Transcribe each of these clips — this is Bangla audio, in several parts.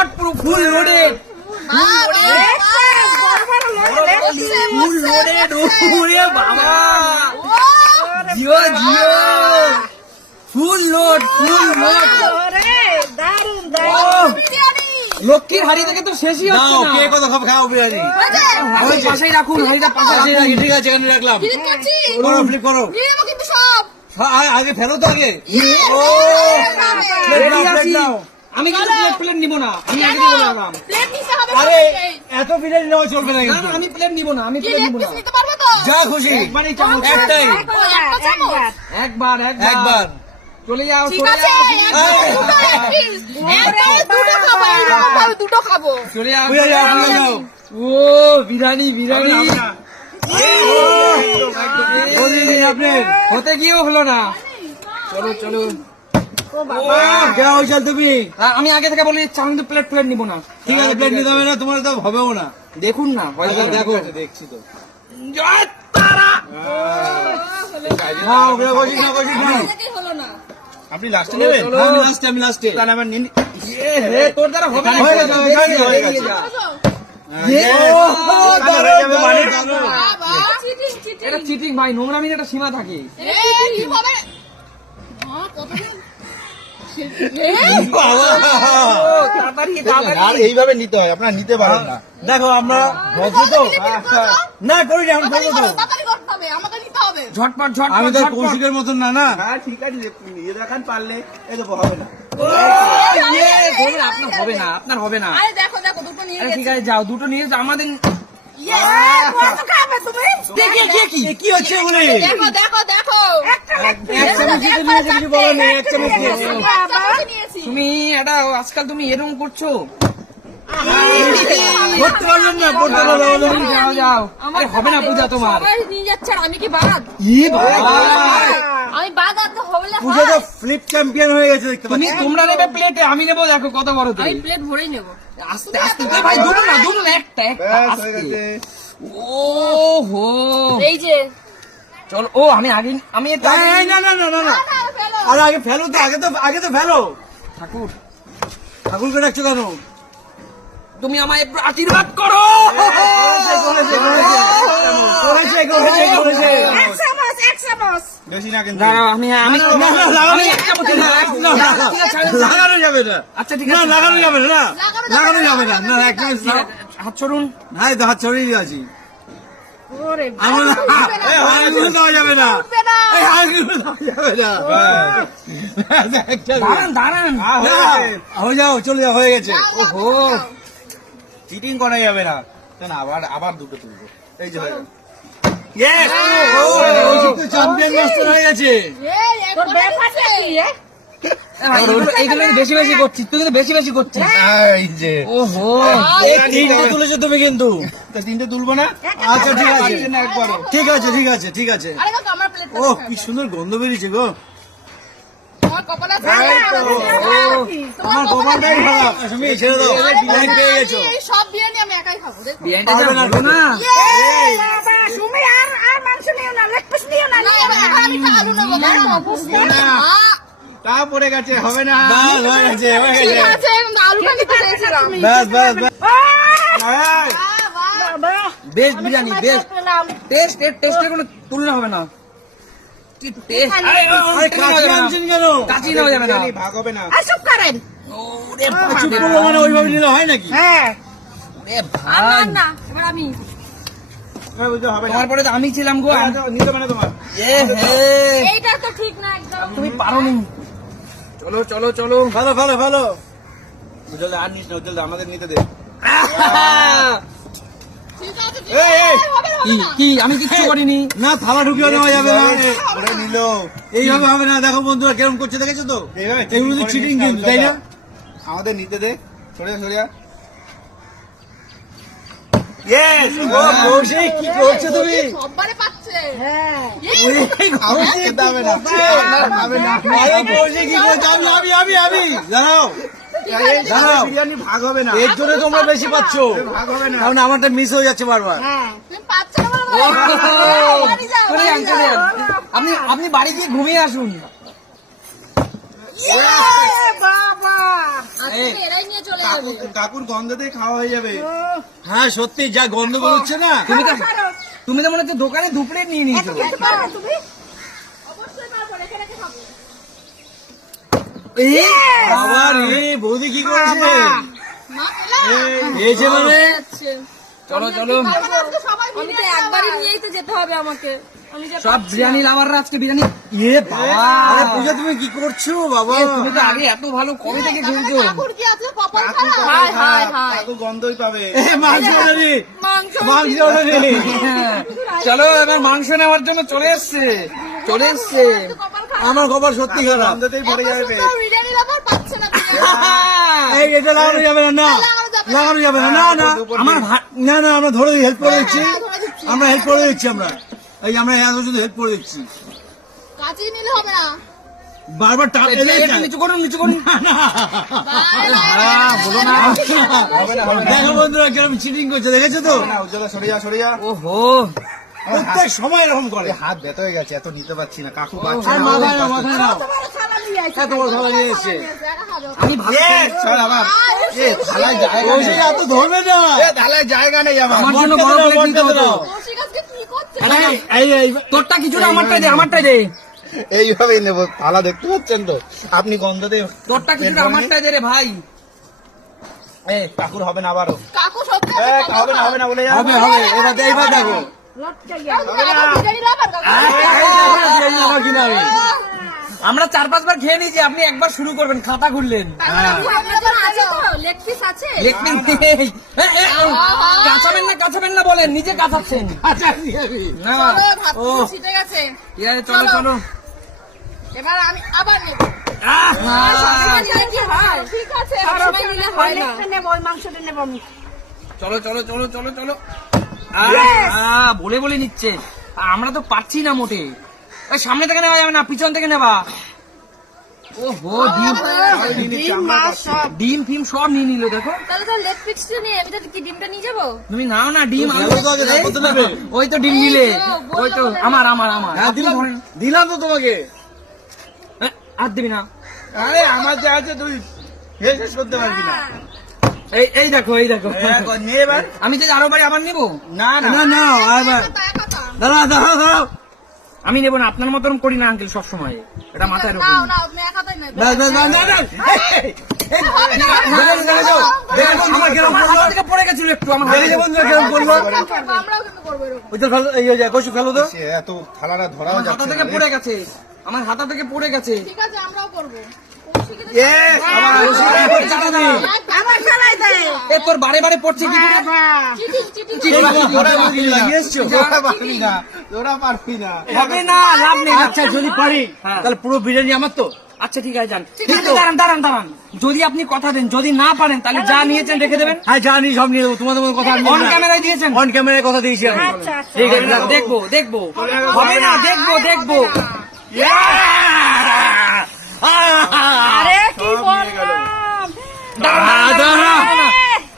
লোড, পুরো ফুল লোডেড, ফুল লোডেড। ওরে বাবা, Jio Jio, full load, full load. লক্ষ্মীর হাড়ি থেকে তো শেষই হচ্ছে না। কে কত খাবে খাও বিরিয়ানি? পাশেই রাখুন, হাড়িটা পাশে রাখুন। ঠিক আছে, এখানে রাখলাম। করো, ফ্লিপ করো। আগে ফেলো তো আগে। ও আমি কিন্তু প্লেট নিব না, আমি আগে বলে রাখলাম। আরে এত বিরিয়ানি নেওয়া চলবে না না কিন্তু। না, আমি প্লেট নিব না, আমি প্লেট নিব না। যা খুশি একবারই চামচ, একটাই, একবার একবার। চলে যাও, ঠিক চলে আছে, যাও, দুটো খাবো। চলে যাও। বুঝে যাও, বুঝে যাও। ও বিরিয়ানি, বিরিয়ানি আপনি হতে গিয়েও হলো না। চলো চলো, কে হয়েছে তুমি? আমি আগে থেকে বলি আমি তো প্লেট প্লেট নিব না। ঠিক আছে, প্লেট নিতে হবে না, তোমার তো হবেও না। দেখুন না, হয়তো দেখো, দেখছি তো। নাও, ওগুলো বসিস না, বসিস না। আপনি লাস্টে নেবেন? আমি লাস্টে, আমি লাস্টে। তাহলে আমার নিন। তোর দ্বারা হবে না, হয়ে গেছে, হয়ে গেছে, হয়ে গেছে। এটা চিটিং ভাই, নোংরামির একটা সীমা থাকে। তাড়াতাড়ি আর এইভাবে নিতে হয়, আপনারা নিতে পারেন না। দেখো আমরা ভদ্র তো না করি না, আমি করবো তো। ঝটপট ঝটপট আমি তো ঝটপট। কৌশিকের মতন না, না। হ্যাঁ ঠিক আছে, নিয়ে দেখান পারলে। এই তো হবে না। ধরুন, আপনার হবে না, আপনার হবে না। দেখো দেখো দুটো নিয়ে আরে ঠিক আছে, যাও, দুটো নিয়ে যাও। আমাদের কি হচ্ছে বলে? দেখো দেখো দেখো এক চামচ দিতে নিয়েছে, কিছু বলার নেই, এক চামচ দিয়েছে। নিয়েছি। তুমি এটা আজকাল তুমি এরকম করছো। করতে পারলেন না, করতে পারলেন না। যাও যাও, আরে হবে না পূজা তোমার। সবাই নিয়ে যাচ্ছে আর আমি কি বাদ? আমি বাদ আর তো হবে না। পূজা তো ফ্লিপ চ্যাম্পিয়ন হয়ে গেছে দেখতে তুমি পাচ্ছি। তোমরা নেবে প্লেটে, আমি নেবো দেখো কত বড় আমি তুমি। প্লেট ভরেই নেবো। আস্তে আস্তে এ ভাই, দুটো না, দুটো না, একটা একটা ব্যাস, হয়ে আস্তে। গেছে। ও হো, এই যে চলো। ও আমি আগে, আমি এটা আগে- এই, না না না না না, আরে আগে ফেলো তো, আগে তো ফেলো। ঠাকুর, ঠাকুরকে ডাকছো কেন? তুমি আমায় একটু আশীর্বাদ করো। করেছে। এক চামচ বেশি না কিন্তু। দাঁড়াও, আমি আমি না, না, লাগানো- আমি একটা বলছি, না, না, না, ঠিক আছে, আমি- লাগানো যাবে না। আচ্ছা ঠিক না, আছে, লাগানো যাবে না, লাগানো যাবে না, না, এক মিনিট ঠিক দাও। আছে, হাত ছড়ুন। না, এই তো হাত ছড়িয়ে আছি। ওরে আমার হাতগুলো দেওয়া যাবে না, উঠবে না। এই হাতগুলো দেওয়া যাবে না। একটা দাঁড়ান দাঁড়ান। না, হয়ে যাও, চলে যাও, হয়ে গেছে। ওহো, চিটিং করা যাবে না। না, আবার আবার দুটো তুলবো। এই যে হয়ে গেল। Yes! চ্যাম্পিয়ন মাস্টার হয়ে গেছে। এই তোর ব্যাপারটা কি রে? এইগুলো বেশি বেশি করছিস, তুই কিন্তু বেশি বেশি করছিস। এই যে। ওহো, এই তিনটে তুলেছো তুমি কিন্তু। তা তিনটে তুলবো না? আচ্ছা ঠিক আছে, পারছেন না একবারও। ঠিক আছে, ঠিক আছে, ঠিক আছে। আরে কাকা আমার প্লেট ও কি সুন্দর গন্ধ বেরিয়েছে গো। আমার কপালে আছে। আমার কপালটাই খারাপ। তুমি ছেড়ে দাও, বিরিয়ানি পেয়ে গেছো। এই সব বিরিয়ানি আমি একাই খাবো দেখো। বিরিয়ানিটা যা ভালো না। বাবা তুমি আর মাংস নিও না, লেগ পিস নিও না। আমি আলু নেবো না। তা পড়ে গেছে, হবে না। বাস, হয়ে গেছে, হয়ে ঠিক গেছে। আছে, আলুটা নিতে চাইছিলাম। বাস, বাস, বাস। বেস্ট বিরিয়ানি, বেস্ট টেস্ট, টেস্টের কোনো তুলনা হবে না। কি টেস্ট! আরে কাছে আনছেন কেন? কাচি নেওয়া যাবে না। বিরিয়ানি ভাগ হবে না। আসুক করেন। ওরে চুপ বাবা, করলো মানে ওইভাবে নিলে হয় নাকি? হ্যাঁ। ওরে আর ভাই, না, এবার আমি। বুঝতে হবে না। তোমার পরে তো আমি ছিলাম গো। নিতে হবে না তোমার। এ হে, এইটা তো ঠিক না একদম। তুমি পারোনি। চলো চলো চলো। ভালো, ভালো, ভালো। জলদি আর নিস না, জলদি আমাদের নিতে দে। ঠিক আছে, ঠিক এই, এই। আছে, হবে না, কি হবে না। কি আমি কিচ্ছু করিনি। না, থালা ঢুকিয়ে নেওয়া যাবে না। করে নিল। এইভাবে হবে না, দেখো বন্ধুরা কিরকম করছে, দেখেছো তো? এইভাবে এগুলো করে চিটিং নিস না, কিন্তু, তাই না? আমাদের নিতে দে। সরে সরিয়া। Yes! ও কৌশিক, কি করছো তুমি? সববারে পাচ্ছে। হ্যাঁ। আমার খেতে হবে না। হবে না। আরে কৌশিক, কি করছো? আমি। দাঁড়াও, দাঁড়াও। বিরিয়ানি ভাগ হবে না। এর জন্য তোমরা বেশি পাচ্ছ। ভাগ হবে না। কারণ আমারটা মিস হয়ে যাচ্ছে বারবার। তুমি পাচ্ছ না বলো। বাড়ি যাও, চলে যান, চলে যান। আপনি আপনি বাড়ি গিয়ে ঘুমিয়ে আসুন। বাবা। থেকে এরাই নিয়ে চলে যাবে। কাকুর গন্ধতেই খাওয়া হয়ে যাবে। হ্যাঁ সত্যি যা গন্ধ বেরোচ্ছে না। তুমি তো মনে হচ্ছে দোকানে দু প্লেট নিয়ে নিয়েছো। খেতে পারবে তুমি? অবশ্যই পারবো, রেখে রেখে খাবো। আবার বৌদি কি করেছে? মা পেলাম? এই যে মানে চলো চলো, আমি তো একবারই নিয়েই তো যেতে হবে আমাকে। আমি যে সব বিরিয়ানি লাভাররা আজকে বিরিয়ানি। ইয়ে বাবা, আরে পূজা তুমি কি করছো বাবা? তুমি তো আগে এত ভালো কবে থেকে খেলছো? কাকুর কি আছে কপাল কাকু খারাপ? কথা হায় হায় খাক, হায়। কাকু গন্ধই পাবে। মাংস অর্ডারি, মাংস মাংস অর্ডারি। হ্যাঁ, চলো এবার মাংস নেওয়ার জন্য চলে এসছে। কপাল খারাপ। আমার খবর সত্যি খারাপ। গন্ধতেই ভরে যাবে পেট। বিরিয়ানি লাভার পাচ্ছে না বিরিয়ানি। এই এটা লাগানো যাবে না, না লাগানো যাবে না, না না আমার না না আমরা ধরে হেল্প করে দিচ্ছি, ধরে দিচ্ছি। আমরা হেল্প করে দিচ্ছি, আমরা এই আমরা শুধু হেল্প করে দিচ্ছি। কাঁচি নিলে হবে না। বারবার টাপ এলে একটু নিচু করুন, নিচু করুন। বলো না, দেখো বন্ধুরা কিরকম চিটিং করছে, দেখেছো তো? না উজ্জ্বলা সরে যা সরে যা। ওহো, প্রত্যেক সময় এরকম করে। আরে হাত ব্যথা হয়ে গেছে, এত নিতে পারছি না। কাকু আর পাচ্ছে না। মাথায় নাও, মাথায় নাও। তোমার থালা নিয়ে আইছি। এত বড় থালা নিয়ে এসছে। একা খাবে। আমি ভালো চল আবার। এ থালায় জায়গা ওই যে নেই। এত ধরবে না। এ থালায় জায়গা নেই আমার। আমার জন্য বড় প্লেট নিতে হতো। কৌশিক আজকে কি করছে? আরে এই তোরটা কিছুটা আমারটাই দে, আমারটাই দে। এইভাবেই নেবো। থালা দেখতে পাচ্ছেন তো আপনি, গন্ধতে তোরটা কিছুটা আমারটাই দে রে ভাই। এ কাকুর হবে না আবারও। কাকু সত্যি এ হবে না বলে যা। হবে হবে, এবার দেখো। বিরিয়ানি লাভার কাকু। আমার কিনা হবে। আমরা 4-5 বার খেয়ে নিয়েছি, আপনি একবার শুরু করবেন, খাতা খুললেন। আপনাদের আছে তো? লেগ পিস আছে? লেখবেন কাঁচাবেন না বলেন, নিজে কাঁচাচ্ছেন। না চলো, ভাত তো ছিটে গেছে। চলো চলো। এবার আমি আবার নেব। আহ, কি হয়? ঠিক আছে, সবসময় নিলে হয় না। চলো চলো চলো চলো চলো। বলে বলে নিচ্ছে, আমরা তো পাচ্ছি না মোটে। ওই সামনে থেকে নেওয়া যাবে না, পিছন থেকে নেবা। ওহো, ডিম ফিম সব নিয়ে নিল, দেখো। তাহলে তো লেগ পিসটা নিয়ে আমি তো কি ডিমটা নিয়ে যাবো? তুমি নাও না ডিম। কত নেবে? ওই তো ডিম নিলে, এই তো, বললো ওই তো বলে। আমার। হ্যাঁ, দিলাম তো তোমাকে। আর দিবি না। আরে আমার যা আছে তুই শেষ করতে পারবি না। এই দেখো, এই দেখো। নে এবার। আমি যে আরো বাড়ি আবার নেবো। না না না না আবার তাই কথা। দাঁড়াও দাঁড়াও দাঁড়াও। আমি নেবো না, আপনার মতন করি না আঙ্কেল সব সময়। এটা মাথায় রাখুন। নাও নাও, তুমি একা তাই নেবে। না না না না না। আমার কিরম আমার করলো? হাত থেকে পড়ে গেছিল একটু, আমার হাত দেখেছো থেকে। বন্ধুরা কিরম করলো? আমরাও কিন্তু করবো এরকম। ওই তো ফেলো, এই যে কচু ফেলো তো। সে এত থালাটা ধরাও আমার হাতা যাচ্ছে থেকে না রে। পড়ে গেছে, আমার হাতা থেকে পড়ে গেছে। ঠিক আছে, আমরাও করবো। কৌশিকের এ আবার আমার চালাই দেয়। এ তোর বারে বারে পড়ছে কি করে? চিটিং তোরা লাগিয়ে এসছো। তোরা পারবি না, তোরা পারবি না। হবে না, লাভ নেই। আচ্ছা যদি পারি তাহলে পুরো বিরিয়ানি আমার তো। আচ্ছা ঠিক আছে, যান। কিন্তু দাঁড়ান। যদি আপনি কথা দেন, যদি না পারেন তাহলে যা নিয়েছেন রেখে দেবেন। হ্যাঁ জানি, সব নিয়ে দেবো, তোমাদের মতো কথা অন ক্যামেরায় দিয়েছেন। অন ক্যামেরায় কথা দিয়েছি আমি। ঠিক আছে, দেখবো। হবে না, দেখবো। আরে কি বললাম?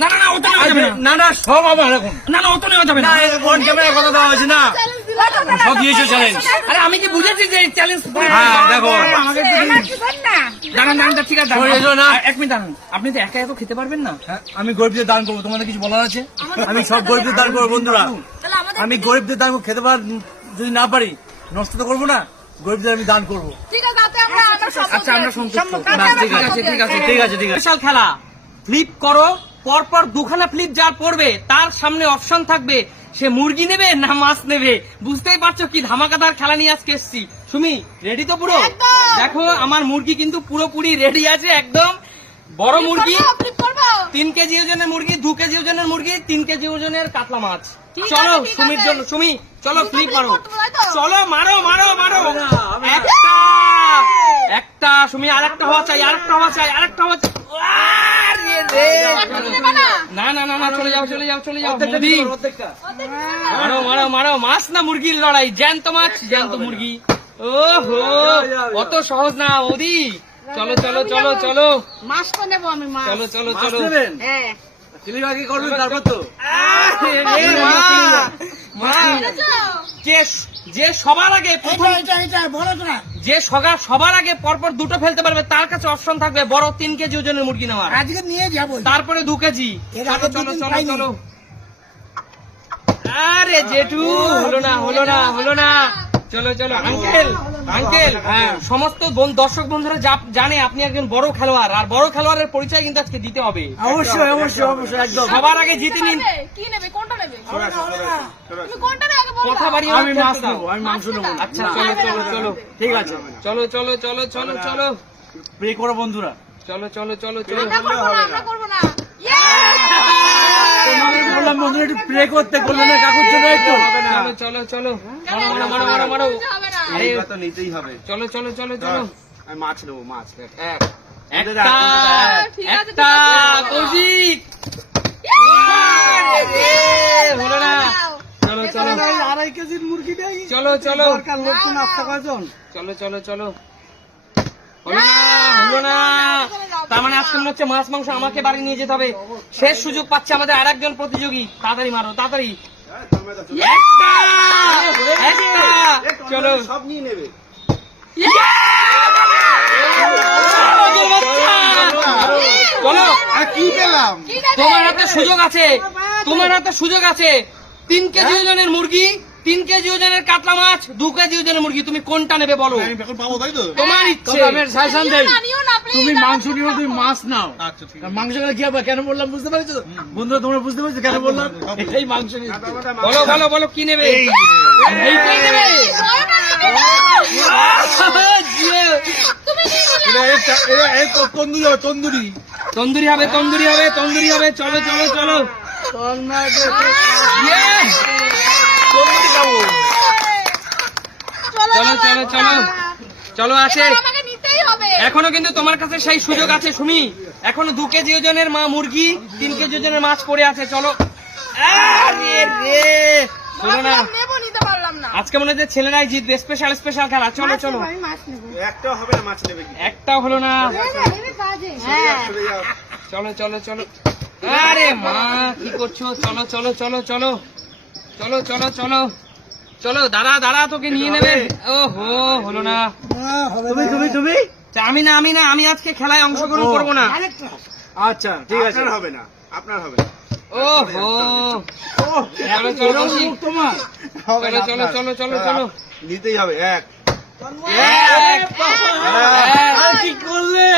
না, ওটা নেওয়া যাবে না। না না সব আমার এখন। না, ওটা নেওয়া যাবে না। অন ক্যামেরায় কথা দেওয়া হয়েছে না, চ্যালেঞ্জ দিলাম সব দিয়েছো চ্যালেঞ্জ। আরে আমি কি বুঝেছি যে চ্যালেঞ্জ? হ্যাঁ, দেখো। আমাকে দাঁড়ান, ঠিক আছে, সরে এসো না। এক মিনিট দাঁড়ান। আপনি তো একা এত খেতে পারবেন না। হ্যাঁ, আমি গরিবদের দান করবো, তোমাদের কিছু বলার আছে? আমি সব গরিবদের দান করবো বন্ধুরা। তাহলে আমাদের আমি গরিবদের দান খেতে পার, যদি না পারি নষ্ট তো করবো না, গরিবদের আমি দান করবো। ঠিক আছে, তাতে আমরা আচ্ছা, আমরা সন্তুষ্ট। ব্যাস, ঠিক আছে। স্পেশাল খেলা, ফ্লিপ করো, পরপর দুখানা ফ্লিপ যার পড়বে তার সামনে অপশন থাকবে সে মুরগি নেবে না মাছ নেবে। বুঝতেই পারছো কি ধামাকাদার খেলা নিয়ে আজকে এসেছি। সুমি রেডি তো পুরো? একদম। দেখো আমার মুরগি কিন্তু পুরোপুরি রেডি আছে, একদম বড় মুরগি। ফ্লিপ করবো। 3 কেজি ওজনের মুরগি, 2 কেজি ওজনের মুরগি, 3 কেজি ওজনের কাতলা মাছ। ঠিক চলো আছে, ঠিক সুমির আছে। জন্য, সুমি চলো দুটো ফ্লিপ flip মারো। করতে হবে, তাই তো? চলো মারো। একটা সুমি, আরেকটা হওয়া চাই। আরে রে। তুমি নেবে না? না, চলে যাও মুরগি। মারো, মাছ না মুরগির লড়াই, জ্যান্ত মাছ জ্যান্ত মুরগি। ওহো, অত সহজ না ওদি। চলো। মাছ তো নেবো আমি, মাছ। চলো। হ্যাঁ। চিলি বাকি করবেন তারপর তো। আরে রে, মা। বুঝেছো? যে সবার আগে প্রথম এটা বলো তো না যে সবার আগে পরপর দুটো ফেলতে পারবে তার কাছে অপশন থাকবে বড় 3 কেজি ওজনের মুরগি নেওয়ার, আজকে নিয়ে যাবো তারপরে 2 কেজি। এর চলো আগে চলো দুদিন চলো পাইনি। চলো। আরে জেঠু হলো না। চলো চলো আঙ্কেল সমস্ত দর্শক বন্ধুরা জানে আপনি একজন বড় খেলোয়াড়, আর বড় খেলোয়াড়ের পরিচয় কিন্তু আজকে দিতে হবে। অবশ্যই একদম। সবার আগে জিতে নিন। কি নেবে, কোনটা নেবে? তুমি কোনটা নেবে আগে বলো। কথা বাড়িয়ে আমি মাছ দাও। নেবো, আমি মাংস নেবো। আচ্ছা চলো চলো চলো ঠিক আছে, চলো প্রে করো বন্ধুরা। চলো আমরা করবো না। তোমাদের বললাম বন্ধুরা একটু প্রে করতে, করলে না কাকুর জন্য একটু। চলো মারো। হবে না। আরে এইবার তো নিতেই হবে। চলো আমি মাছ নেবো, মাছ। একটা ঠিক আছে, একটা কৌশিক হলো না। চলো 2.5 কেজির মুরগি নেই। চলো দরকার লোক তো নাস্তা কয়জন? চলো হলো না। তার মানে আজকে মনে হচ্ছে মাছ মাংস আমাকে বাড়ি নিয়ে যেতে হবে। শেষ সুযোগ পাচ্ছে আমাদের আরেকজন প্রতিযোগী। তাড়াতাড়ি মারো, তাড়াতাড়ি। একটা চলো। সব নিয়ে নেবে। চলো কি পেলাম? কি নেবে? তোমার হাতে সুযোগ আছে 3 কেজি ওজনের মুরগি, 3 কেজি ওজনের কাতলা মাছ, 2 কেজি ওজনের মুরগি, তুমি কোনটা নেবে বলো? আমি এখন পাবো, তাই তো? তোমার ইচ্ছে। আমি সাজেশন দেই, নিও না, please, তুমি না। মাংস নিও, তুমি মাছ নাও। আচ্ছা, ঠিক আর মাংস খেলে কি হবে, কেন বললাম বুঝতে পারছো তো? বন্ধুরা তোমরা বুঝতে পারছো কেন বললাম? এটাই মাংস নিয়ে বলো কি নেবে? এইটাই নেবে। তুমি নিয়ে নিলে। তন্দুরি হবে। চলো Yes! চলো আসে। এবার আমাকে নিতেই হবে। এখনো কিন্তু তোমার কাছে সেই সুযোগ আছে সুমি। এখনো 2 কেজি ওজনের মুরগি, 3 কেজি ওজনের মাছ পড়ে আছে। চলো। আরে রে শোনো না, ভাবলাম নেবো, নিতে পারলাম না। আজকে মনে হচ্ছে ছেলেরাই জিতবে। স্পেশাল খেলা। চলো আমি মাছ নেবো একটাও হবে না, মাছ নেবে কি? একটাও হলো না। হ্যাঁ। চলে যাও। চলো। আরে মা কি করছো? চলো দাঁড়া তোকে নিয়ে নেবে। ওহো হলো না। তুমি আমি আজকে খেলায় অংশগ্রহণ করবো না। আচ্ছা ঠিক আছে, আপনার হবে না। ওহো চলো কৌশিক। তোমার হবে না, চলো। নিতেই হবে। এক আর কি করলে?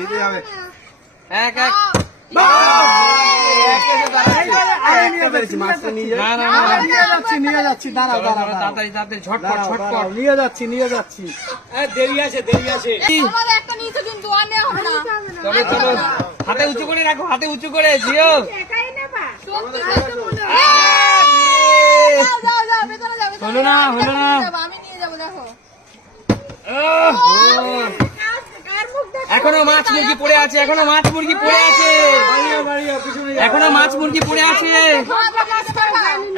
নিতেই হবে। মাছটা নিয়ে যাও। না নিয়ে যাচ্ছি দাঁড়াও তাড়াতাড়ি ঝটপট। নিয়ে যাচ্ছি। দেরি আছে আমাদের একটা নিয়েছো কিন্তু আর নেওয়া হবে না। চলো হাতে উঁচু করে রাখো, জিও। সত্যি মনে হয়। যাও, ভেতরে যাও। হলো না। আমি নিয়ে যাবো, দেখো। এখনো মাছ মুরগি পড়ে আছে। এখনো মাছ মুরগি পড়ে আছে।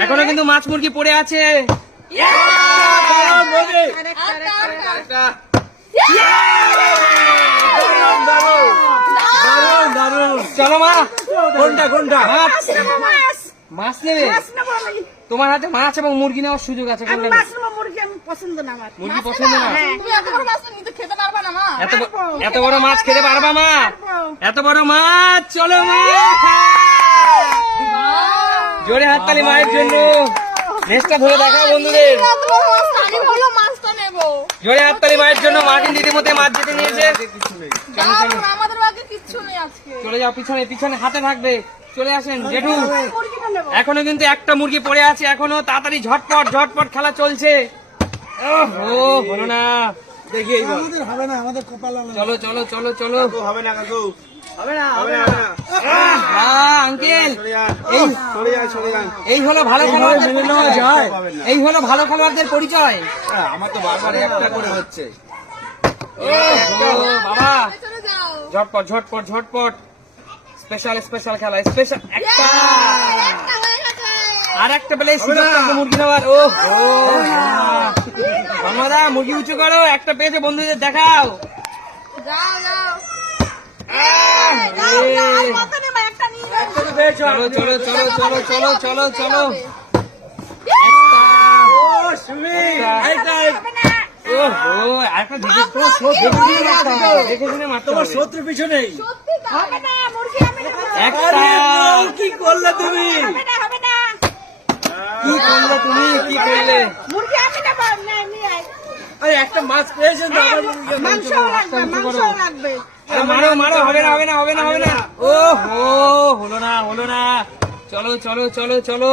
এখনো কিন্তু মাছ মুরগি পড়ে আছে। চলো মা। কোনটা মাছ নেবে? তোমার হাতে মাছ এবং মুরগি নেওয়ার সুযোগ আছে। কোনটা নেবে? মুরগি আমি পছন্দ না আমার মুরগি পছন্দ না? তুমি এত বড় মাছটা নিতে খেতে পারবা না, মা। এত বড় মাছ খেতে পারবা মা? এত বড় মাছ। চলো মা, জোরে হাততালি মায়ের জন্য। নেক্সটটা ধরে দেখাও বন্ধুদের। এত বড় মাছটা আমি বলো মাছটা নেবো। জোরে হাততালি মায়ের জন্য। মা কিন্তু ইতিমধ্যে মাছ জিতে নিয়েছে। দারুণ, আমাদের বাকি কিচ্ছু নেই আজকে। চলে যাও, পিছনে হাতে থাকবে। চলে আসেন জেঠু। এখনো কিন্তু একটা মুরগি পড়ে আছে। এখনো তাড়াতাড়ি ঝটপট খেলা চলছে। ওহো হলো না। দেখি এইবার হবে না, আমাদের কপাল চলো। হবে না কাকু। হবে না আঙ্কেল সরে যান। এই হলো ভালো খেলোয়াড়দের মেনে নেওয়া পরিচয়। যায়। এই হলো ভালো খেলোয়াড়দের পরিচয়। আমার তো বারবার একটা করে হচ্ছে। ওহো, বাবা ভেতরে যাও। ঝটপট। স্পেশাল খেলা। স্পেশাল একটা হয়ে গেছে। আর একটা পেলে সুযোগ থাকবে মুরগি নেওয়ার। ওহো ধন্যবাদ। মুরগি উঁচু করো। একটা পেয়েছে, বন্ধুদের দেখাও। যাও। এই। আর কত নেবে? একটা নিয়ে যাও। চলো। একটা। একটা। হবে না। ওহো, আরেকটা দেখে শুনে মারতে হবে। শত্রু পিছনেই সত্যি তাই। হবে না, মুরগি আমি নেবো। একটা কি করলে তুমি হবে না, হবে না। কি করলে তুমি, কি করলে? মুরগি আমি নেবো, নিয়ে আয়। আরে একটা মাছ পেয়েছেন তো আবার মাংসও লাগবে, মাংসও লাগবে। আরে মারো মারো, হবে না হবে না হবে না হবে না। ও হো, হলো না হলো না। চলো চলো চলো চলো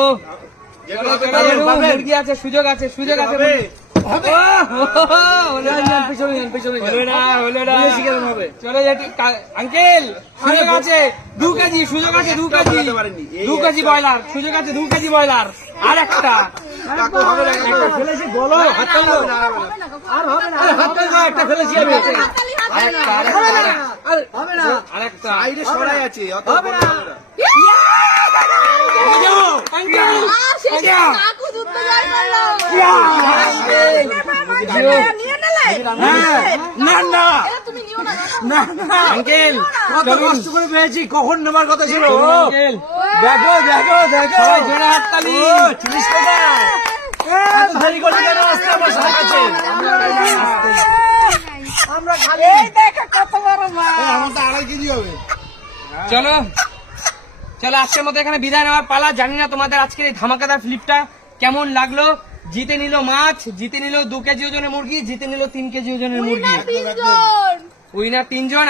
চলো চলো, মুরগি আছে, সুযোগ আছে, সুযোগ আছে। হবে হলো না হলো না। চলো আঙ্কেল, সুযোগ আছে 2 কেজি, সুযোগ আছে 2 কেজি, 2 কেজি ব্রয়লার, সুযোগ আছে 2 কেজি ব্রয়লার। আর একটা ফেলেছি বলো হাত টানো হাত টানো একটা ফেলেছি আমি হাততালি, হাততালি। আরেকটা সাইডে সরাই আছে অত হবে না আঙ্কেল শেষে কাকু যুদ্ধ জয় করলো। নিয়ে নিলে? না না এ, তুমি নিও না। না না আঙ্কেল কত কষ্ট করে পেয়েছি কখন নেবার কথা ছিল আঙ্কেল দেখো দেখো দেখো সবাই জোরে হাততালি। 30 টাকা এত দেরি করলে কেন আসতে আমার সাথে আমরা খালি এই দেখো কত বড় মাছ। আমার তো 2.5 কেজি হবে। চলো চলো, আজকের মতো এখানে বিদায় নেওয়ার পালা। জানি না তোমাদের আজকের এই ধামাকাদার ফ্লিপটা কেমন লাগলো। জিতে নিল মাছ, জিতে নিল 2 কেজি ওজনের মুরগি, জিতে নিল 3 কেজি ওজনের মুরগি। তিনজন। উইনার 3 জন।